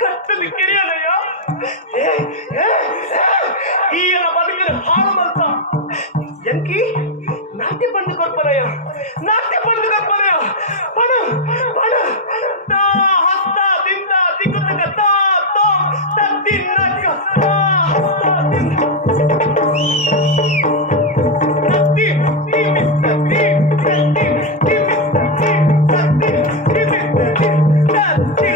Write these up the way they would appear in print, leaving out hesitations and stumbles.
ಕಟ್ಟದ ಕಿರಿಯನಯ್ಯ ಈಯನ ಬದುಕಿನ ಹಾಳು ಮಲ್ತ ಎಂಕಿ ನಾಟ್ಯ ಬಂದು ಕೊರ್ಪನಯ್ಯ ನಾಟ್ಯ ಬಂದು ಕೊರ್ಪನಯ್ಯ ಪಣ ಪಣ ತಾ ಹಸ್ತ ದಿಂದ ದಿಕ್ಕುತಕ ತಾ ತೋ ತತ್ತಿನಕ ತಾ ಹಸ್ತ ದಿಂದ ತತ್ತಿ ತಿಮಿತ್ತ ತಿ ತತ್ತಿ ತಿಮಿತ್ತ ತಿ ತತ್ತಿ ತಿಮಿತ್ತ ತಿ ತತ್ತಿ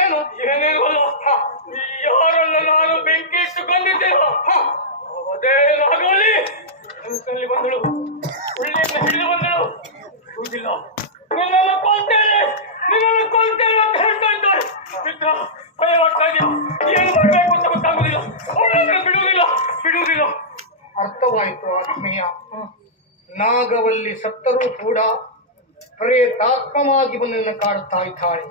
ಏನು ಏನೇನಲ್ಲ ಯಾರನ್ನ ನಾನು ಬೆಂಕಿ ಇಟ್ಟುಕೊಂಡಿದ್ದೇನೋ ಅದೇ ರಾಗವಲ್ಲಿ ಮನಸ್ಸಿನಲ್ಲಿ ಬಂದಳು ಉಳ್ಳಿಯನ್ನು ಹಿಡಿದು ಬಂದಳು ಇರುವುದಿಲ್ಲ ನಿನ್ನನ್ನು ಕೊಲ್ತೇನೆ ಅಂತ ಹೇಳ್ತಾ ಇದ್ದಾಳೆ ಮಿತ್ರ ಭಯವಾಗ್ತಾ ಇದೆಯಾ ಏನು ಮಾಡಬೇಕು ಅಂತ ಗೊತ್ತಾಗುದಿಲ್ಲ ಅವಳನ್ನು ಬಿಡುವುದಿಲ್ಲ ಅರ್ಥವಾಯಿತು ಆತ್ಮೀಯ ನಾಗವಲ್ಲಿ ಸತ್ತರೂ ಕೂಡ ಪ್ರೇತಾತ್ಮವಾಗಿ ಬಂದು ಕಾಡುತ್ತಾ ಇದ್ದಾಳೆ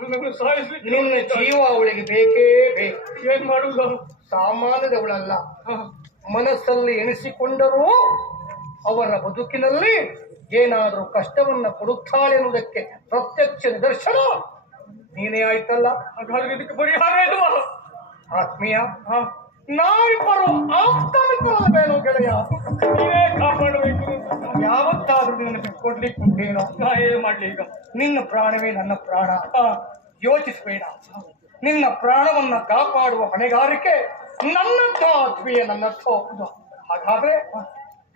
ನಿನ್ನ ಜೀವ ಅವಳಿಗೆ ಬೇಕೇ ಬೇಕು ಏನ್ ಮಾಡುವುದು ಸಾಮಾನ್ಯದವಳಲ್ಲ ಮನಸ್ಸಲ್ಲಿ ಎಣಿಸಿಕೊಂಡರೂ ಅವರ ಬದುಕಿನಲ್ಲಿ ಏನಾದರೂ ಕಷ್ಟವನ್ನ ಕೊಡುತ್ತಾಳೆ ಎನ್ನುವುದಕ್ಕೆ ಪ್ರತ್ಯಕ್ಷ ನಿದರ್ಶನ ನೀನೇ ಆಯ್ತಲ್ಲ. ಹಾಗಾದ್ರೆ ಇದಕ್ಕೆ ಪರಿಹಾರ ಇಲ್ವಾ ಆತ್ಮೀಯ? ನಾವಿಬ್ಬರು ಆಪ್ತಮಿತ್ರವೇನೋ ಗೆಳೆಯ, ನೀವೇ ಕಾಪಾಡಬೇಕು. ಯಾವತ್ತಾದ್ರೂ ನಿನ್ನ ಬಿಟ್ಕೊಡ್ಲಿಕ್ಕುಂಟೇನೋ? ಏನ್ ಮಾಡ್ಲಿ ಈಗ? ನಿನ್ನ ಪ್ರಾಣವೇ ನನ್ನ ಪ್ರಾಣ, ಯೋಚಿಸಬೇಡ. ನಿನ್ನ ಪ್ರಾಣವನ್ನ ಕಾಪಾಡುವ ಹೊಣೆಗಾರಿಕೆ ನನ್ನಂಥ ಆತ್ಮೀಯ ನನ್ನಂಥ. ಹಾಗಾದ್ರೆ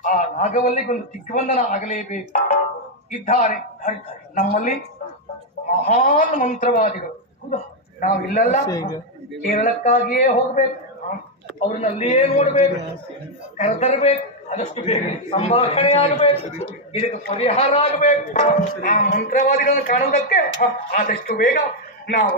ಆ ನಾಗವಲ್ಲಿಗೊಂದು ದಿಗ್ಬಂಧನ ಆಗಲೇಬೇಕು. ಇದ್ದಾರೆ ನಮ್ಮಲ್ಲಿ ಮಹಾನ್ ಮಂತ್ರವಾದಿಗಳು. ನಾವಿಲ್ಲಲ್ಲ, ಕೇರಳಕ್ಕಾಗಿಯೇ ಹೋಗ್ಬೇಕು, ಅವ್ರನ್ನಲ್ಲಿಯೇ ನೋಡ್ಬೇಕು, ಕರೆತರಬೇಕು, ಆದಷ್ಟು ಬೇಗ ಸಂಭಾಷಣೆ ಆಗಬೇಕು, ಇದಕ್ಕೆ ಪರಿಹಾರ ಆಗಬೇಕು. ಆ ಮಂತ್ರವಾದಿಗಳನ್ನು ಕಾಣುವುದಕ್ಕೆ ಆದಷ್ಟು ಬೇಗ ನಾವು